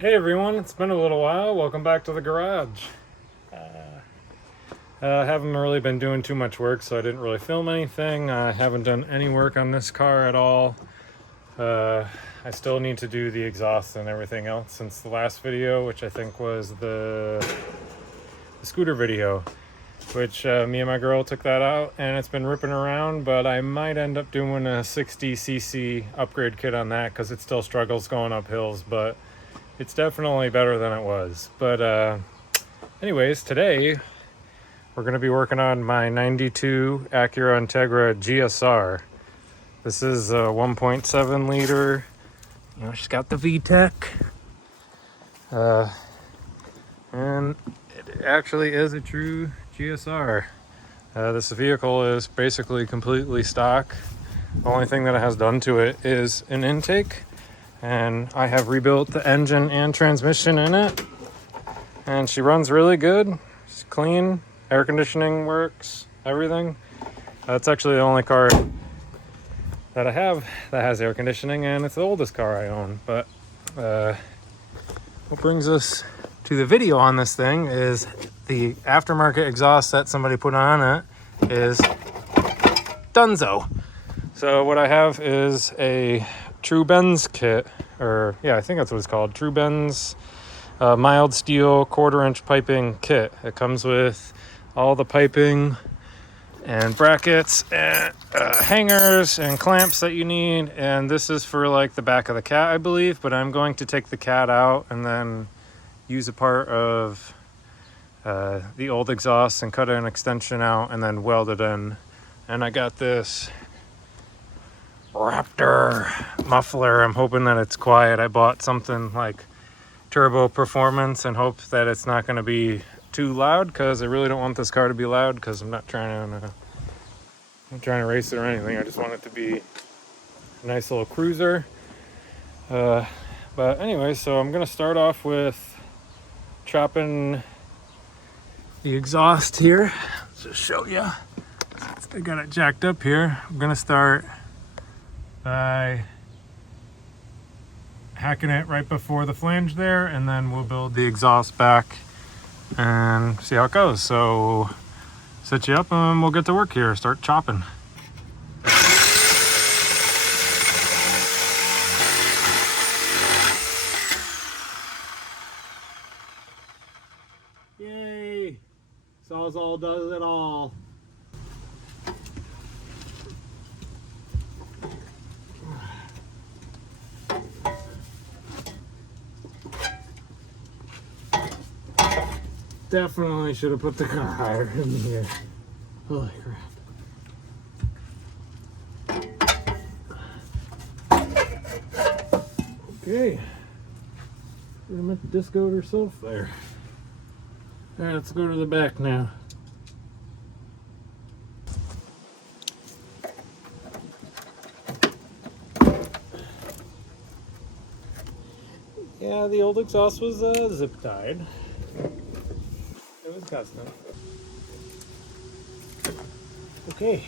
Hey everyone, it's been a little while. Welcome back to the garage. I haven't really been doing too much work, so I didn't really film anything. I haven't done any work on this car at all. I still need to do the exhaust and everything else since the last video, which I think was the scooter video, which me and my girl took that out and it's been ripping around, but I might end up doing a 60cc upgrade kit on that because it still struggles going up hills, but it's definitely better than it was. But anyways, today we're going to be working on my 92 ACURA INTEGRA GSR. This is a 1.7 liter. You know, she's got the VTEC. And it actually is a true GSR. This vehicle is basically completely stock. The only thing that it has done to it is an intake. And I have rebuilt the engine and transmission in it. And she runs really good. She's clean. Air conditioning works. Everything. That's actually the only car that I have that has air conditioning, and it's the oldest car I own. But what brings us to the video on this thing is the aftermarket exhaust that somebody put on it is Dunzo. So what I have is a TRUBENDZ kit, or yeah, I think that's what it's called, TRUBENDZ mild steel 1/4-inch piping kit. It comes with all the piping and brackets and hangers and clamps that you need, and this is for like the back of the cat, I believe, but I'm going to take the cat out and then use a part of the old exhaust and cut an extension out and then weld it in. And I got this Raptor muffler. I'm hoping that it's quiet. I bought something like Turbo Performance and hope that it's not going to be too loud, because I really don't want this car to be loud, because I'm not trying to race it or anything. I just want it to be a nice little cruiser. But anyway, so I'm going to start off with chopping the exhaust here. Let's just show you. I got it jacked up here. I'm going to start by hacking it right before the flange there, and then we'll build the exhaust back and see how it goes. So set you up and we'll get to work here. Start chopping. Yay! Sawzall does it all. Definitely should have put the car higher in here. Holy crap. Okay. Put him at the disco herself there. Alright, let's go to the back now. Yeah, the old exhaust was zip tied. It was custom. Okay.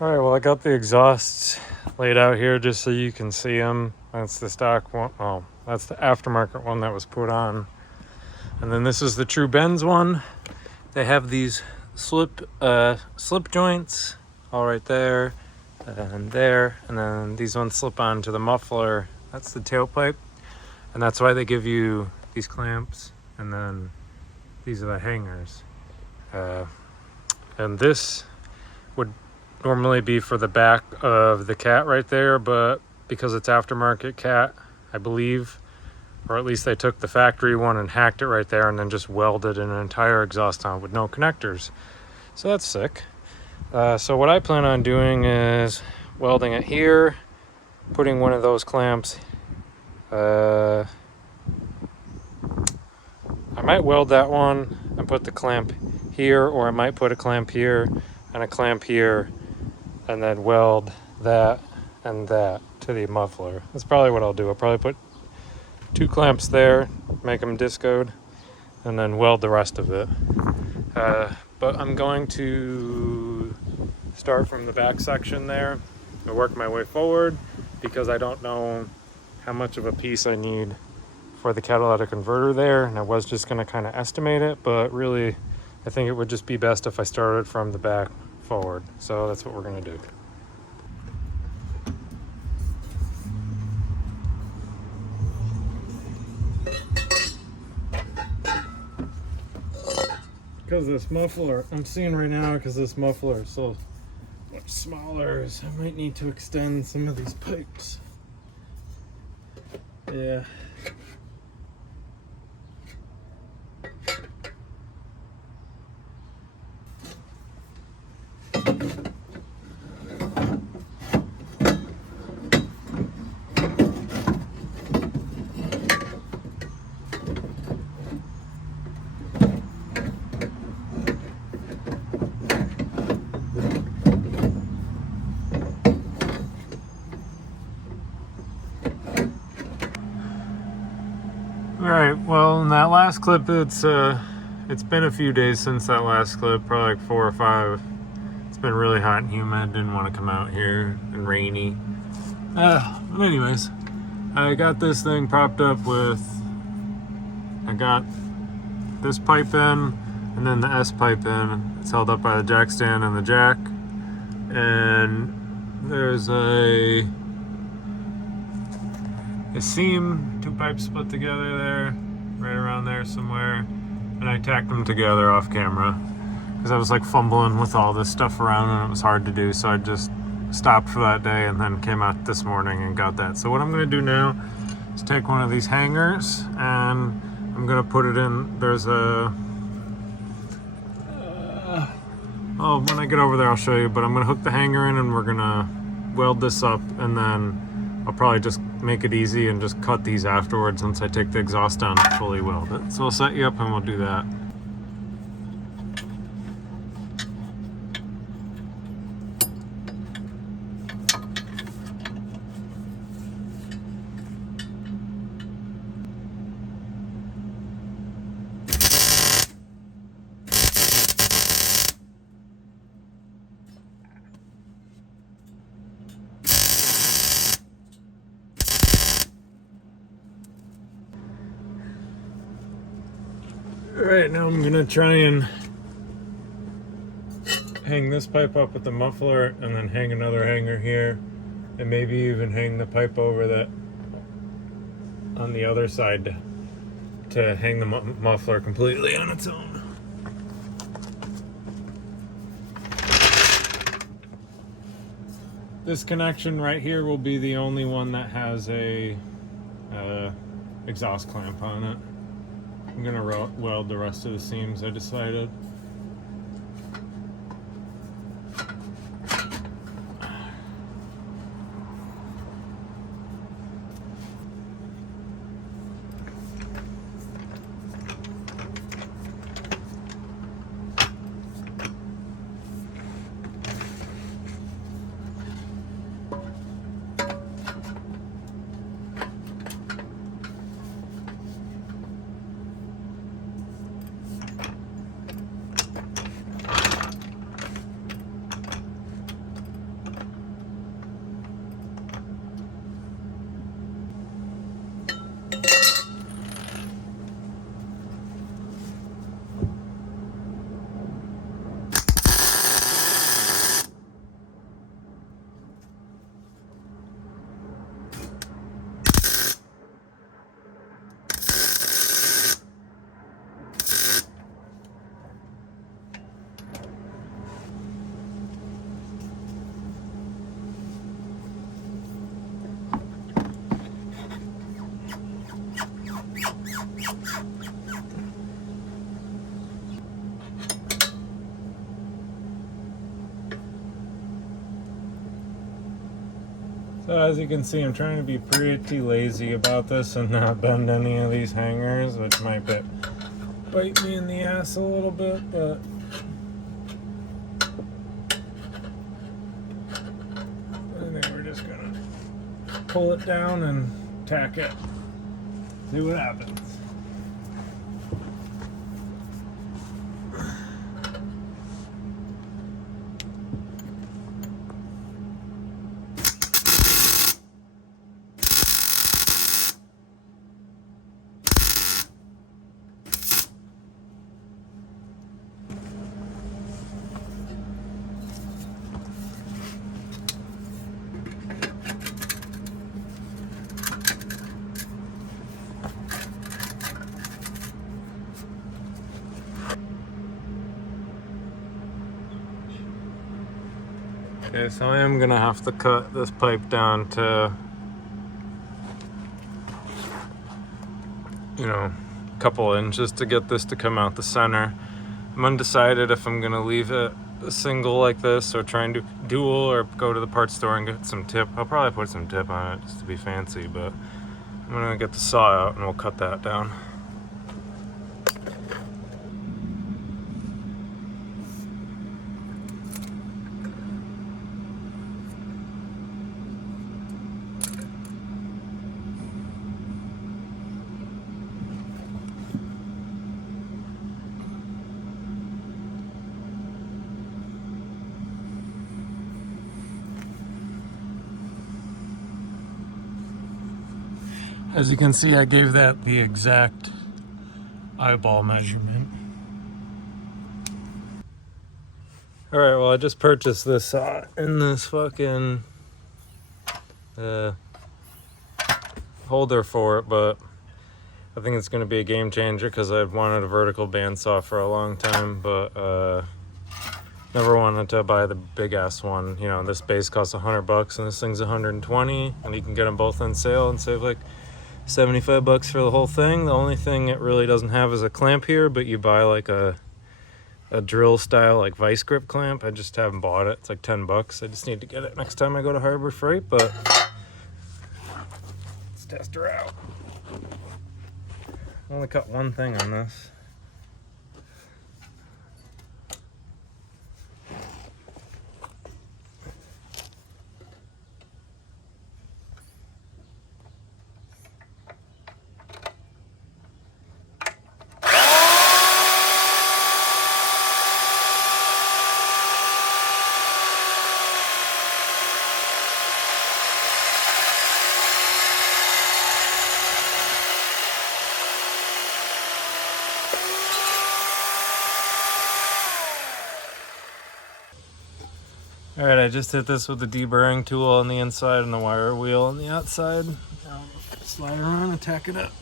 Alright, well, I got the exhausts laid out here just so you can see them. That's the stock one. Oh, that's the aftermarket one that was put on. And then this is the TRUBENDZ one. They have these slip joints all right there and there. And then these ones slip onto the muffler. That's the tailpipe. And that's why they give you these clamps. And then these are the hangers. And this would normally be for the back of the cat right there, but because it's aftermarket cat, I believe or at least they took the factory one and hacked it right there and then just welded an entire exhaust on with no connectors. So that's sick. So what I plan on doing is welding it here, putting one of those clamps. I might weld that one and put the clamp here, or I might put a clamp here and a clamp here and then weld that and that to the muffler. That's probably what I'll do. I'll probably put 2 clamps there, make them discoed, and then weld the rest of it. But I'm going to start from the back section there and work my way forward, because I don't know how much of a piece I need for the catalytic converter there, and I was just going to kind of estimate it, but really I think it would just be best if I started from the back forward. So that's what we're going to do. Because this muffler, I'm seeing right now, because this muffler is so much smaller, is I might need to extend some of these pipes. Yeah. Alright, well, in that last clip, it's been a few days since that last clip, probably like 4 or 5. It's been really hot and humid, didn't want to come out here, and rainy. But anyways, I got this thing propped up with, I got this pipe in, and then the S pipe in. It's held up by the jack stand and the jack. And there's a seam, 2 pipes split together there, right around there somewhere, and I tacked them together off camera because I was like fumbling with all this stuff around and it was hard to do, so I just stopped for that day and then came out this morning and got that. So what I'm going to do now is take one of these hangers and I'm going to put it in. There's a oh, when I get over there I'll show you, but I'm going to hook the hanger in and we're going to weld this up, and then I'll probably just make it easy and just cut these afterwards once I take the exhaust down and fully weld it. So I'll set you up and we'll do that. Alright, now I'm gonna try and hang this pipe up with the muffler and then hang another hanger here, and maybe even hang the pipe over that on the other side to hang the muffler completely on its own. This connection right here will be the only one that has a exhaust clamp on it. I'm gonna weld the rest of the seams, I decided. So as you can see, I'm trying to be pretty lazy about this and not bend any of these hangers, which might bite me in the ass a little bit, but I think we're just gonna pull it down and tack it. See what happens. Okay, so I am gonna have to cut this pipe down to, you know, a couple inches to get this to come out the center. I'm undecided if I'm gonna leave it a single like this or try and do dual or go to the parts store and get some tip. I'll probably put some tip on it just to be fancy, but I'm gonna get the saw out and we'll cut that down. As you can see, I gave that the exact eyeball measurement. Alright, well I just purchased this saw in this fucking holder for it, but I think it's going to be a game changer because I've wanted a vertical bandsaw for a long time, but never wanted to buy the big ass one. You know, this base costs $100 and this thing's 120, and you can get them both on sale and save like $75 for the whole thing. The only thing it really doesn't have is a clamp here, but you buy like a drill style like vice grip clamp. I just haven't bought it. It's like $10. I just need to get it next time I go to Harbor Freight, but let's test her out. I only cut one thing on this. Alright, I just hit this with the deburring tool on the inside and the wire wheel on the outside. Now slide her on and tack it up.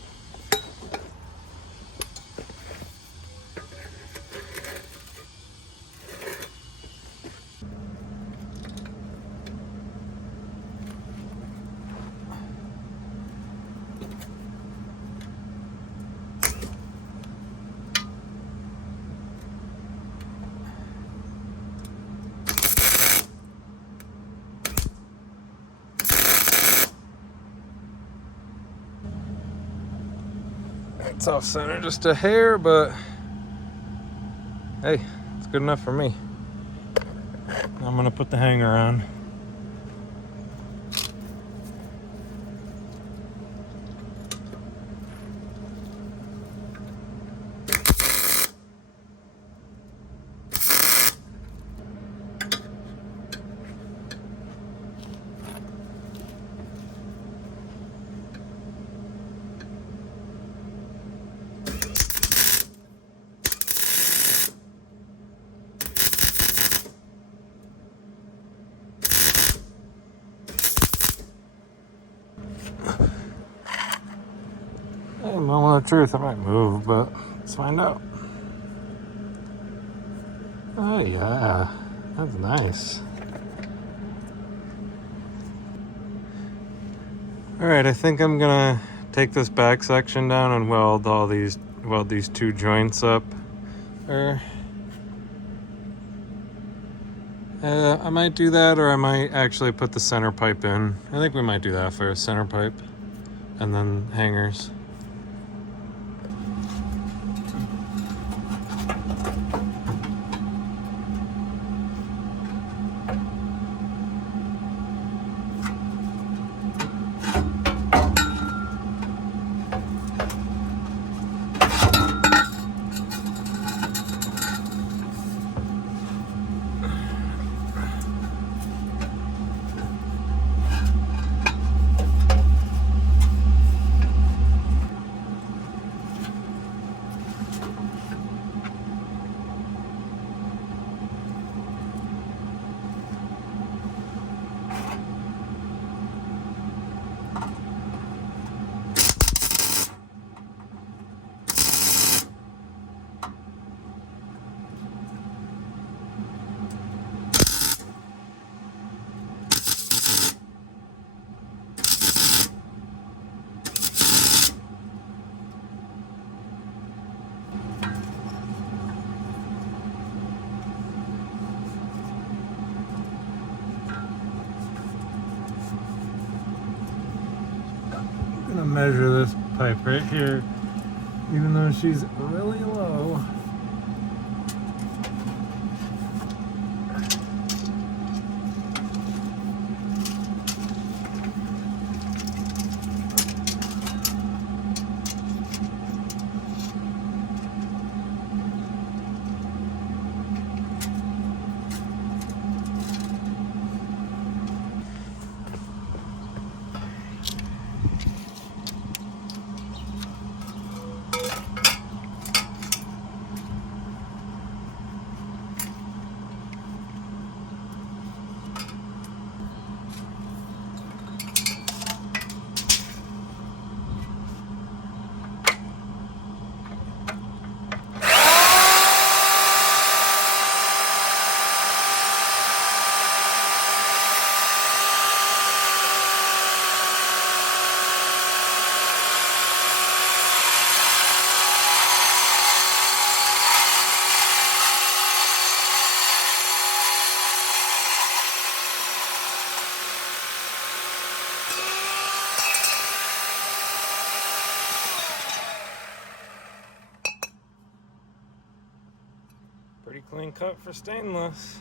It's off center just a hair, but hey, it's good enough for me. I'm gonna put the hanger on. I don't know the truth, I might move, but let's find out. Oh yeah, that's nice. Alright, I think I'm gonna take this back section down and weld these two joints up. I might do that, or I might actually put the center pipe in. I think we might do that first, center pipe, and then hangers. I'm gonna measure this pipe right here, even though she's really low. Pretty clean cut for stainless.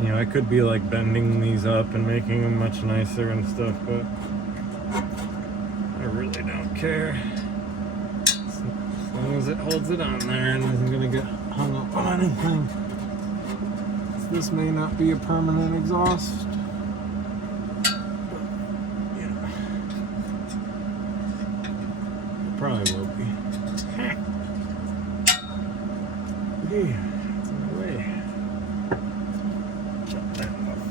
You know, I could be like bending these up and making them much nicer and stuff, but I really don't care. As long as it holds it on there and isn't gonna get hung up on anything. So this may not be a permanent exhaust. But, yeah. It probably will be. Hey, it's in the way. Shut that off.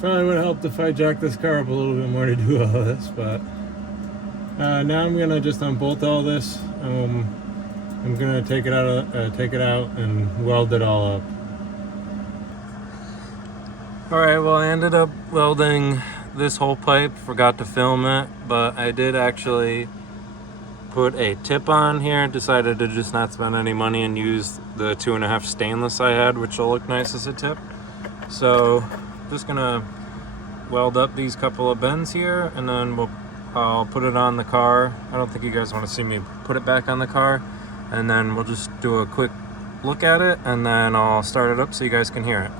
Probably would have helped if I jacked this car up a little bit more to do all this, but now I'm gonna just unbolt all this. I'm gonna take it out and weld it all up. All right, well, I ended up welding this whole pipe. Forgot to film it, but I did actually put a tip on here. Decided to just not spend any money and use the 2.5 stainless I had, which will look nice as a tip. So just gonna weld up these couple of bends here, and then I'll put it on the car. I don't think you guys want to see me put it back on the car, and then we'll just do a quick look at it, and then I'll start it up so you guys can hear it.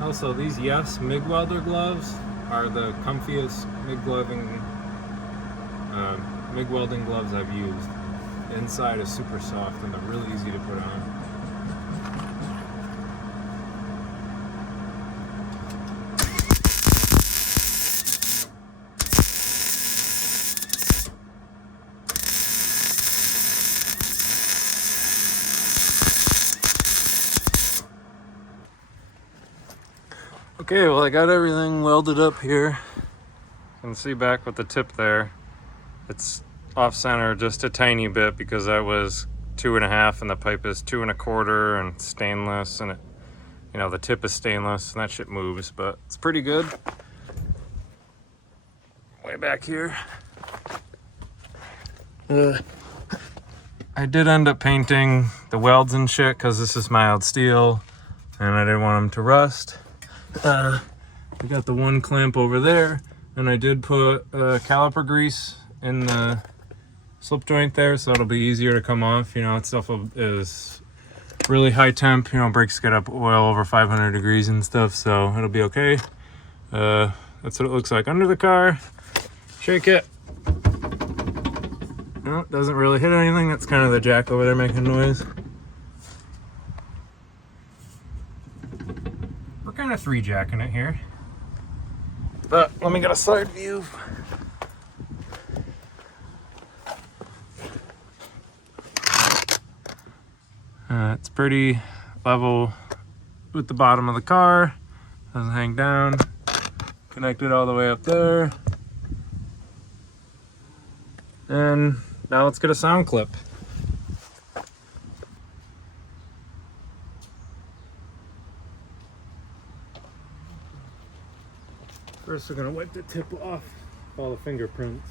Also, these Yes MIG welder gloves are the comfiest MIG welding gloves I've used. The inside is super soft and they're really easy to put on. Okay, well, I got everything welded up here. You can see back with the tip there. It's off center just a tiny bit because that was 2.5 and the pipe is 2 1/4 and stainless, and it, you know, the tip is stainless and that shit moves, but it's pretty good. Way back here. I did end up painting the welds and shit because this is mild steel and I didn't want them to rust. I got the one clamp over there, and I did put caliper grease in the slip joint there, so it'll be easier to come off. You know, that stuff is really high temp. You know, brakes get up oil over 500 degrees and stuff, so it'll be okay. That's what it looks like under the car. Shake it. No, it doesn't really hit anything. That's kind of the jack over there making noise. Kind of 3-jacking it here, but let me get a side view. It's pretty level with the bottom of the car, doesn't hang down, connected all the way up there, and now let's get a sound clip. First, we're gonna wipe the tip off all the fingerprints.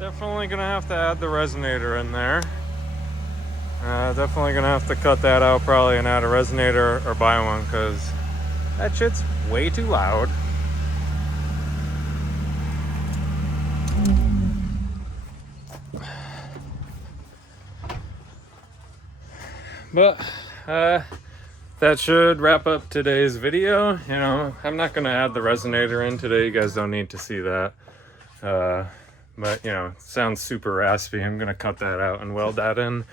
Definitely gonna have to add the resonator in there. Definitely gonna have to cut that out probably and add a resonator or buy one, because that shit's way too loud. But that should wrap up today's video. You know, I'm not gonna add the resonator in today. You guys don't need to see that. But you know, it sounds super raspy. I'm gonna cut that out and weld that in.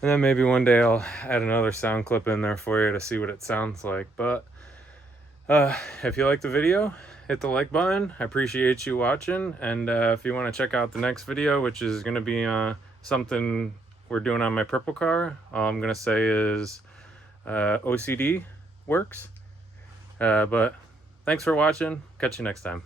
And then maybe one day I'll add another sound clip in there for you to see what it sounds like. But if you like the video, hit the like button. I appreciate you watching. And if you want to check out the next video, which is going to be something we're doing on my purple car, all I'm going to say is OCD works. But thanks for watching. Catch you next time.